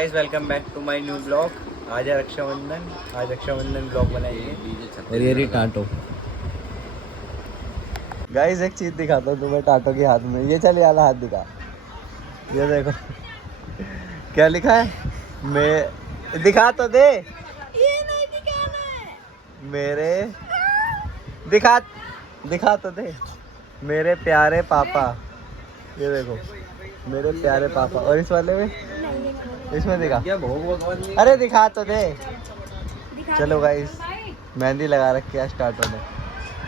Guys welcome back to my new blog. आज है रक्षाबंधन, आज रक्षाबंधन ब्लॉग बनाएंगे। और ये रही टाटो। गाइस एक चीज दिखाता हूँ तुम्हें टाटो के हाथ में। ये चल वाला हाथ दिखा, ये देखो क्या लिखा है। मैं दिखा तो दे, ये नहीं दिखाना है मेरे दिखा तो दे, मेरे प्यारे पापा। ये देखो मेरे प्यारे पापा। और इस वाले में, इसमें दिखा, अरे दिखा तो दे। चलो गाइस मेहंदी लगा रखी है स्टार्टर में।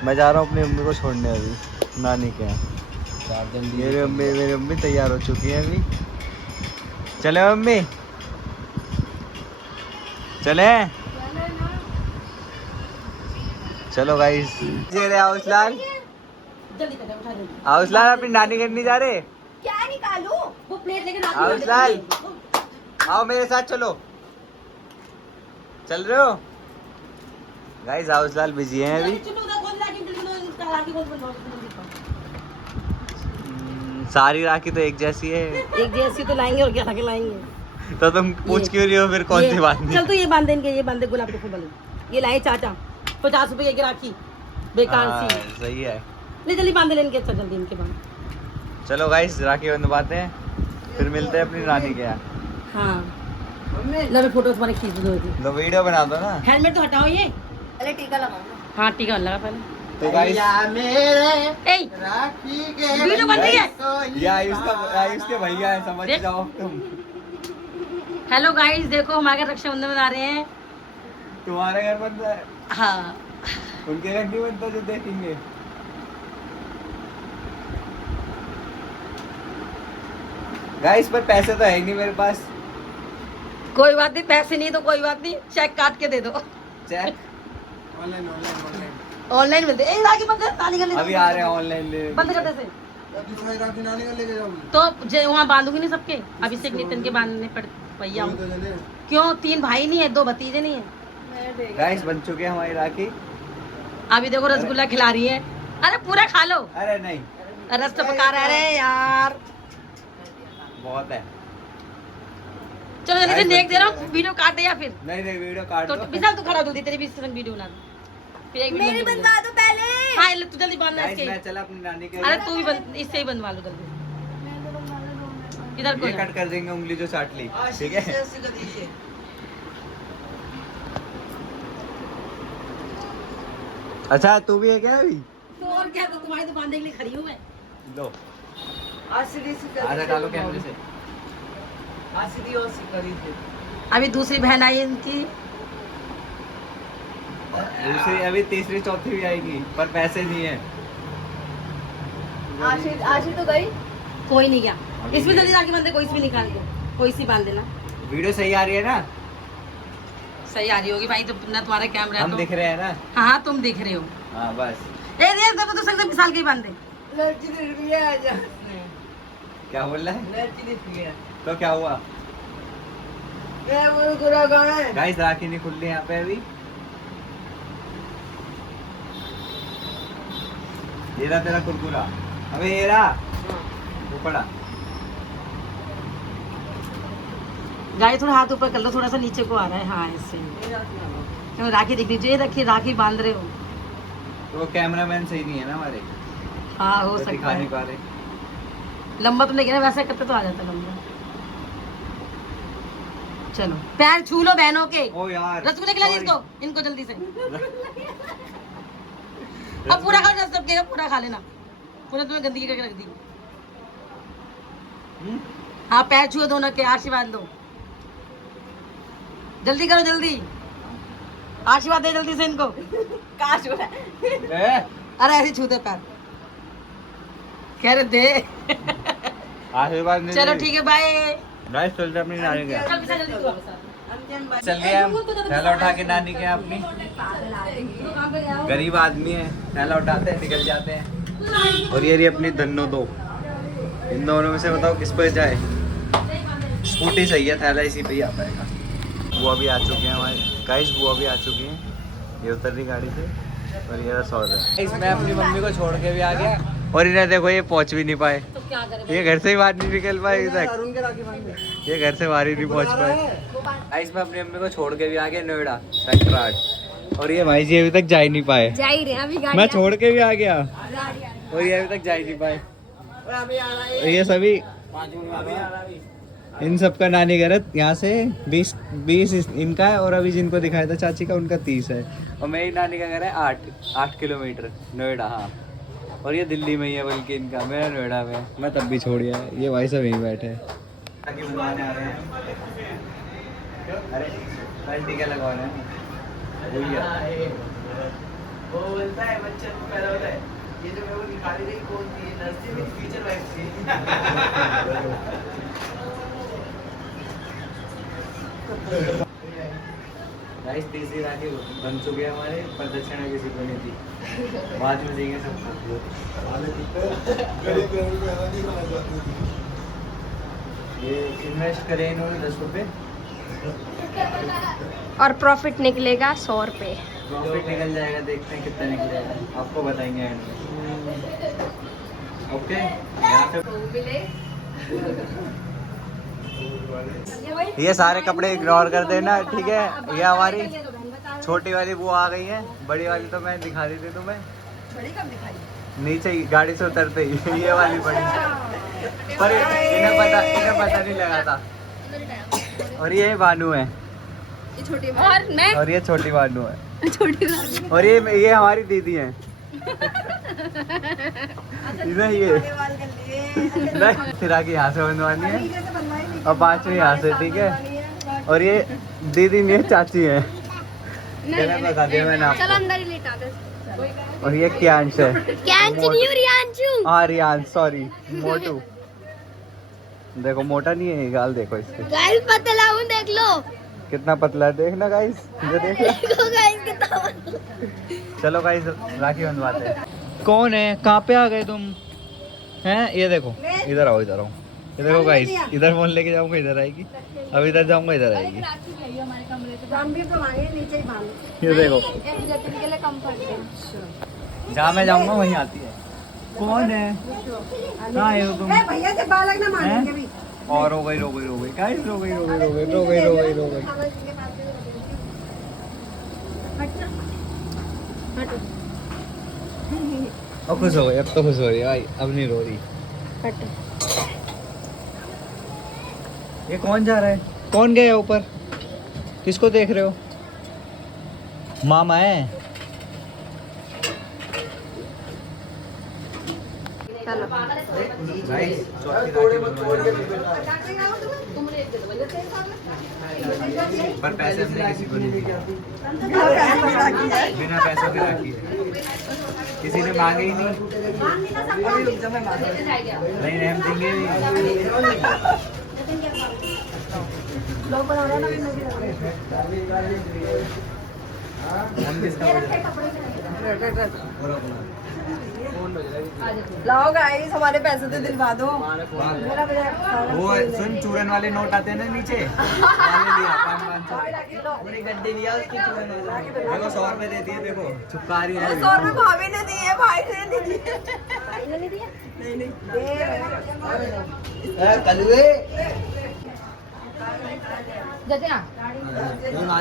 मैं जा रहा हूँ अपनी मम्मी को छोड़ने अभी नानी के यहाँ। मेरी मम्मी तैयार हो चुकी है अभी। चले मम्मी, चले। चलो गाइस, ये रे आउसलाल, आउसलाल अपनी नानी घर नहीं जा रहे। क्या निकालूं? वो प्लेट लेके आउसलाल आओ मेरे साथ, चलो। चल रहे हो गाइस? आउसलाल बिजी हैं अभी। सारी राखी तो एक जैसी है। एक जैसी तो लाएंगे और क्या लाके लाएंगे। तो तुम पूछ क्यों रही हो फिर? कौन सी बात नहीं। चल तो ये बांधे इनके, ये बांधे गुलाब के फूल वाले। ये लाए चाचा 50 रुपए की राखी, बेकार सी। सही है। ले जल्दी बांध ले इनके, अच्छा जल्दी इनके बांध। चलो गाइस राखी बंधवाते हैं, फिर मिलते हैं अपनी नानी के यहाँ। हाँ लो फोटो तुम्हारे खींच दो। लो वीडियो बना दो ना। हेलमेट तो हटाओ ये। अरे टीका लगाओ। हाँ टीका लगा पहले। तो गाइस वीडियो बन रही है। ये आयुष के भैया है, समझ जाओ तुम। हेलो गाइस, देखो हमारे घर रक्षाबंधन मना रहे हैं। तुम्हारे घर बनता है? हाँ उनके घर नहीं बनता जो देखेंगे। गाइस पर पैसे तो है ही नहीं मेरे पास। कोई बात नहीं, पैसे नहीं तो कोई बात नहीं, चेक काट के दे दो। चेक ऑनलाइन मिलते हैं। राखी बंद कर, नानी का ले अभी आ रहे हैं ऑनलाइन ले। बंद कर दे से। तो वहाँ बांधूंगी नहीं सबके, अभी से नितिन के बांधने पड़ भैया। क्यों 3 भाई नहीं है, 2 भतीजे नहीं है। गाइस बन चुके हैं हमारी राखी। अभी देखो रसगुल्ला खिला रही है। अरे पूरा खा लो। अरे नहीं, रस तो पका रहे हैं यार, बहुत है। चलो जल्दी से देख दे रहा हूँ, वीडियो काट दे या फिर नहीं वीडियो काट तो दो। विशाल तू खड़ा हो जल्दी, तेरी भी वीडियो बना दो। फिर 1 मिनट बनवा दो पहले। हाँ तू जल्दी बांधना गाइस इसके। मैं चला अपनी नानी के। अरे तू भी इससे ही बनवा लो जल्दी। इधर को ये कट कर देंगे उंगली जो चाट ली, ठीक है। अच्छा तू भी है क्या अभी? तो और क्या, तो तुम्हारी तो बांधने के लिए खड़ी हूँ मैं। दो आधा डालो कैमरे से। अभी दूसरी बहन आई इनकी, दूसरी अभी तीसरी चौथी भी आएगी, पर पैसे नहीं है। आशी तो गई। कोई नहीं गया। इसमें जल्दी राखी बांध दे, कोई इसमें निकाल दो, कोई सी बांध देना। वीडियो सही आ रही है ना? सही आ रही होगी भाई, तो ना तुम्हारा कैमरा हम तो दिख रहे हैं ना? हाँ हाँ तुम दिख रहे हो। हाँ बस। तो संग मिसाल के ही बांध दे। क्या बोल रहा है? तो क्या हुआ? गाइस राखी नहीं खुल रही यहाँ पे अभी। ये रहा तेरा कुरकुरा। अबे ये रहा वो पड़ा। गाय थोड़ा हाथ ऊपर कर लो, थोड़ा सा नीचे को आ रहा है। हाँ ऐसे राखी दिखनी चाहिए। रखी राखी बांध रहे हो तो कैमरामैन सही नहीं है ना हमारे। हाँ हो तो सकता दिखा नहीं है। पा रहे। लंबा तो नहीं, वैसे करते तो आ जाता लंबा। चलो पैर छू लो बहनों के। ओ यार रसगुल्ले खिला इसको, इनको जल्दी से। अब पूरा खा रस सबके, पूरा खा लेना। पूरा तुम्हें गंदगी करके रख दी। हाँ पैर छुओ दोनों के, आशीर्वाद लो। जल्दी करो जल्दी, आशीर्वाद दे जल्दी से इनको। कहाँ छू रहा है? अरे ऐसे छूते पैर, कह रहे दे। आशीर्वाद नहीं। चलो ठीक है बाय। गाइस चलते अपनी नानी के। चल विशाल जल्दी तू वापस आ। चल गया हम थैला उठा के नानी के अपनी। गरीब आदमी है, थैला उठाते हैं निकल जाते हैं। और ये रही अपनी धन्नो दो। इन दोनों में से बताओ किस पर जाए? स्कूटी सही है, थैला इसी पे ही आ पाएगा। बुआ भी आ चुके हैं हमारे। गाइस बुआ भी आ चुकी हैं। ये उतर रही गाड़ी से और ये रहा सौ है। इसमें अपनी मम्मी को छोड़ के भी आ गया और इन्हें देखो ये पहुंच भी नहीं पाए। तो क्या करें? ये घर से ही बाहर नहीं निकल पाए इधर। अरुण के राखी बांध दे। ये घर से बाहर ही नहीं पहुंच पाए। गाइस मैं अपनी अम्मी को छोड़ के भी आ गया नोएडा सेक्टर 8 और ये भाई जी अभी तक जा ही नहीं पाए। जा ही रहे हैं अभी गाड़ी। मैं छोड़ के भी आ गया और ये अभी तक जा ही नहीं पाए। और ये सभी इन सब का नानी घर है यहाँ से 20 इनका है और अभी जिनको दिखाया था चाची का उनका 30 है और मेरी नानी का घर है 8 किलोमीटर नोएडा। हाँ और ये दिल्ली में ही है बल्कि इनका, मेरा नोएडा में। मैं तब भी छोड़ गया। ये भाई सब यहीं बैठे हैं। अरे टीका लगवाना है वो बोलता है बच्चे को पैदा होता है ये जो मेरे को निकाली रही कौन थी नर्सरी में फ्यूचर वाइफ थी। गाइस तीसरी राखी बन चुके हैं हमारे पर दक्षिणा किसी को नहीं थी। बाद में देंगे सब। ये इन्वेस्ट करे इन्होंने 10 रुपए और प्रॉफिट निकलेगा 100 रुपए। प्रॉफिट निकल जाएगा, देखते हैं कितना निकलेगा आपको बताएंगे एंड में। ओके यहाँ पे ये सारे कपड़े इग्नोर कर देना ठीक है। ये हमारी छोटी वाली वो आ गई है, बड़ी वाली तो मैं दिखा दी थी तुम्हें। बड़ी कब दिखाई? नीचे ही गाड़ी से उतरते ही ये वाली बड़ी पर इन्हें पता नहीं लगा था। और ये भानु है ये छोटी और मैं और ये छोटी भानु है छोटी और ये हमारी दीदी है। नहीं ये फिरा की यहाँ से बनवानी है और 5वीं यहाँ से ठीक है। और ये दीदी नहीं चाची है। बता दिया मैंने आपको। अंदर ही लेटा दे। और ये क्यांश है। हाँ रियांश सॉरी मोटू। देखो मोटा नहीं है, गाल देखो इसके। गाइस पतला हूं देख लो कितना पतला है देखना गाइस। ये देखो गाइस कितना चलो गाइस राखी बंधवाते हैं। कौन है, कहाँ पे आ गए तुम हैं? ये देखो इधर आओ इधर आओ। ये देखो गाइस इधर फोन लेके जाऊंगा इधर आएगी, अब इधर जाऊंगा इधर आएगी। ये देखो जहाँ मैं जाऊंगा वहीं आती है। कौन है, कहाँ है तुम? भैया से बालक ना मारेंगे भी। और हो गई गाइस रो गई। अब खुश हो गई, अब तो खुश हो रही है भाई, अब नहीं रो रही। ये कौन जा रहा है, कौन गया ऊपर, किसको देख रहे हो? मामा है। पर पैसे हमने किसी को नहीं दिए, बिना पैसों के राखी है, किसी ने मांगे ही नहीं। नहीं हम देंगे लाओ गाइस हमारे पैसे तो दिलवा दो। वो सुन चूरन वाले नोट आते हैं ना नीचे, वाले लिया 500 अपनी गड्डी लिया उसकी चूरन वाला। देखो 100 रुपए देती है, देखो चुपका रही है। 100 रुपए भाभी ने दिए, भाई ने नहीं दिए। नहीं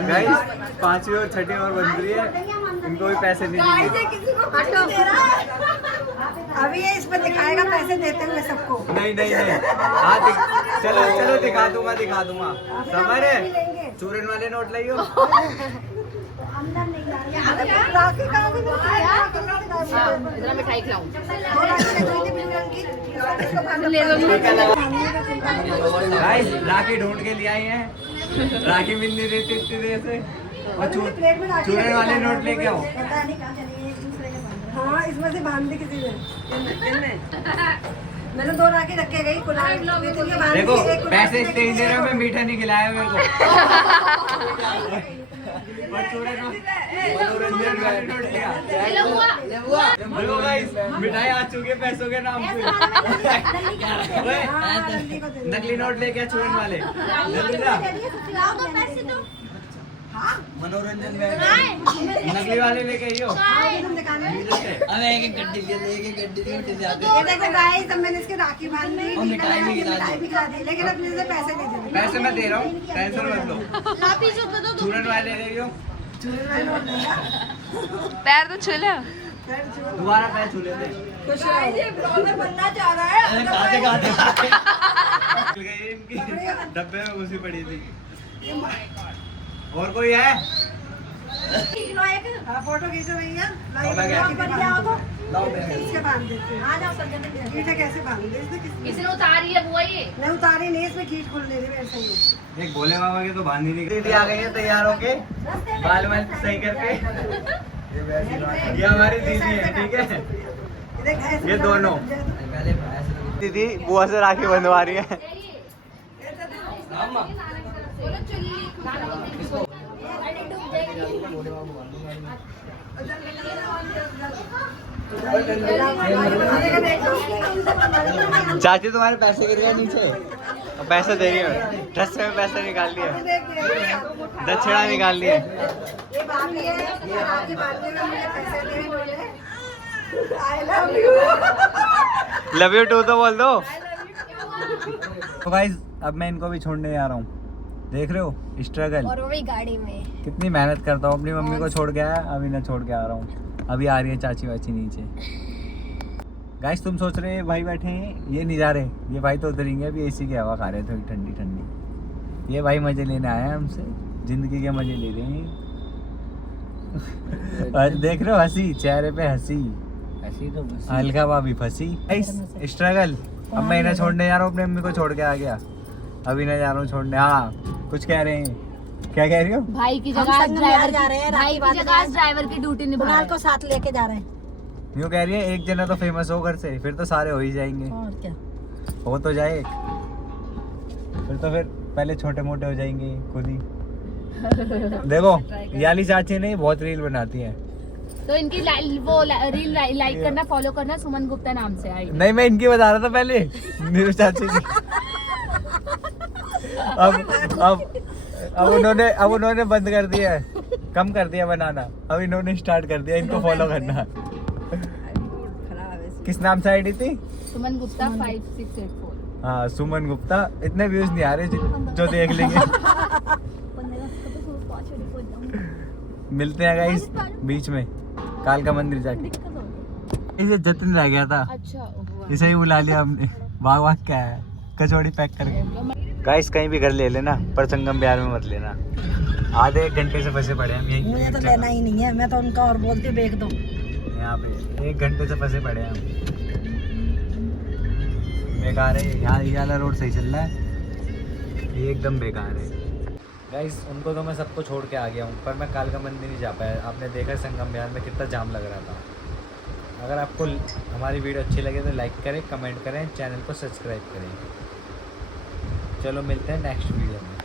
गाइस 5वीं और 6वीं और बन रही है, इनको भी पैसे नहीं दिए। किसी को कुछ नहीं दे रहा है। अभी ये इस पर दिखाएगा पैसे देते हुए सबको। नहीं हाँ चलो दिखा दूंगा समझ रहे? चूरन वाले नोट लाइयो। मिठाई खिलाऊं गाइस राखी ढूंढ के ले आई हैं, राखी मिल नहीं रही थी इतनी देर से, और चूरन वाले नोट लेके आओ। हाँ इसमें से बांध दी किसी ने। मैंने 2 राखी रख के गई। देखो पैसे इसलिए दे रहे हो, मैं मीठा नहीं खिलाया मेरे को। मिठाई आ चुकी है पैसों के नाम पे। नकली नोट लेके चूरन वाले जल्दी जा। मनोरंजन में नकली वाले लेके आइयो। अरे एक एक गड्डी ले, एक एक गड्डी ले उठे जाते। ये देखो गाइस, अब मैंने इसके राखी बांध दी, और मिठाई भी खिला दी। लेकिन अपने से पैसे नहीं दे। पैसे मैं दे रहा हूँ, टेंशन मत लो। चूरन वाले ले लियो। पैर तो छू लो। दोबारा पैर छू लेते। कुछ ब्लॉगर बनना चाह रहा है। अरे खाते इनकी डब्बे में घुसी पड़ी थी। और कोई है? फोटो खींचो भैया। इसके बांध देते हैं। आ जाओ संजय। गीठे कैसे बांध दे? इसने उतारी है बुआ ये। नहीं उतारी नहीं, इसमें गीठ खुल नहीं रही वैसे ही। एक भोले बाबा के तो बांध ही नहीं। दीदी आ गई है तैयार होके, बाल वाल सही करके। ये हमारी दीदी है, ठीक है। ये दोनों दीदी बुआ से राखी बंधवा रही है। चाची तुम्हारे पैसे गिर गए नीचे, और पैसे दे रही है। ड्रेस में पैसे निकाल लिए, दक्षिणा निकाल लिए। ये भाभी है, ये राखी बांधने में मुझे पैसे दे रही है। I love you। Love you too तो बोल दो। तो गाइस अब मैं इनको भी छोड़ने जा रहा हूँ। देख रहे हो स्ट्रगल, और वो भी गाड़ी में। कितनी मेहनत करता हूँ। अपनी मम्मी को छोड़ के आया, अभी ना छोड़ के आ रहा हूँ। अभी आ रही है चाची वाची नीचे। गाइस तुम सोच रहे हैं भाई बैठे हैं, ये नहीं जा रहे। ये भाई तो उतरेंगे, अभी एसी की हवा खा रहे थे ठंडी ठंडी। ये भाई मजे लेने आए हैं हमसे, जिंदगी के मजे ले रहे हैं। और देख रहे हो हंसी, चेहरे पे हंसी। तो हल्का भाभी फंसी। स्ट्रगल। अब मैं इन्हें छोड़ने जा रहा हूँ, अपनी मम्मी को छोड़ के आ गया। अभी नहीं जा रहा हूँ छोड़ने। हाँ कुछ कह रहे हैं, क्या कह रही हो? भाई की हम जगह संग में ड्राइवर जा रहे हैं, भाई राखी की जगह ड्राइवर की ड्यूटी निभा कुणाल को साथ लेके जा रहे हैं। यूँ कह रही है एक जना तो फेमस हो घर से, फिर तो सारे हो ही जाएंगे। और क्या। हो तो जाए, फिर पहले छोटे मोटे हो जाएंगे खुद ही। देखो याली चाची नहीं बहुत रील बनाती है। तो इनकी रील लाइक करना, फॉलो करना, सुमन गुप्ता नाम से आई। नहीं मैं इनकी बता रहा था पहले, नीरू चाची की। अब उन्होंने बंद कर दिया है, कम कर दिया बनाना। अब इन्होंने स्टार्ट कर दिया, इनको फॉलो करना। किस नाम से आईडी थी? सुमन गुप्ता 5684। हाँ सुमन गुप्ता। इतने व्यूज नहीं आ रहे जो देख लेंगे। मिलते हैं गाइस बीच में कालका मंदिर जाके। इसे जतिन रह गया था, अच्छा इसे ही बुला लिया हमने। भाग भाग क्या है, कचौड़ी पैक करके। गाइस कहीं भी घर ले लेना, पर संगम बिहार में मत लेना। आधे एक घंटे से फंसे पड़े हम यहीं। मुझे तो लेना ही नहीं है, मैं तो उनका और बोलती हूँ बेच दो। यहाँ पे 1 घंटे से फंसे पड़े हैं हम। बेकार है यहाँ, ये वाला रोड सही चल रहा है, ये एकदम बेकार है। गाइस उनको तो मैं सबको छोड़ के आ गया हूँ, पर मैं कालका मंदिर नहीं जा पाया। आपने देखा संगम बिहार में कितना जाम लग रहा था। अगर आपको हमारी वीडियो अच्छी लगे तो लाइक करें, कमेंट करें, चैनल को सब्सक्राइब करें। चलो मिलते हैं नेक्स्ट वीडियो में।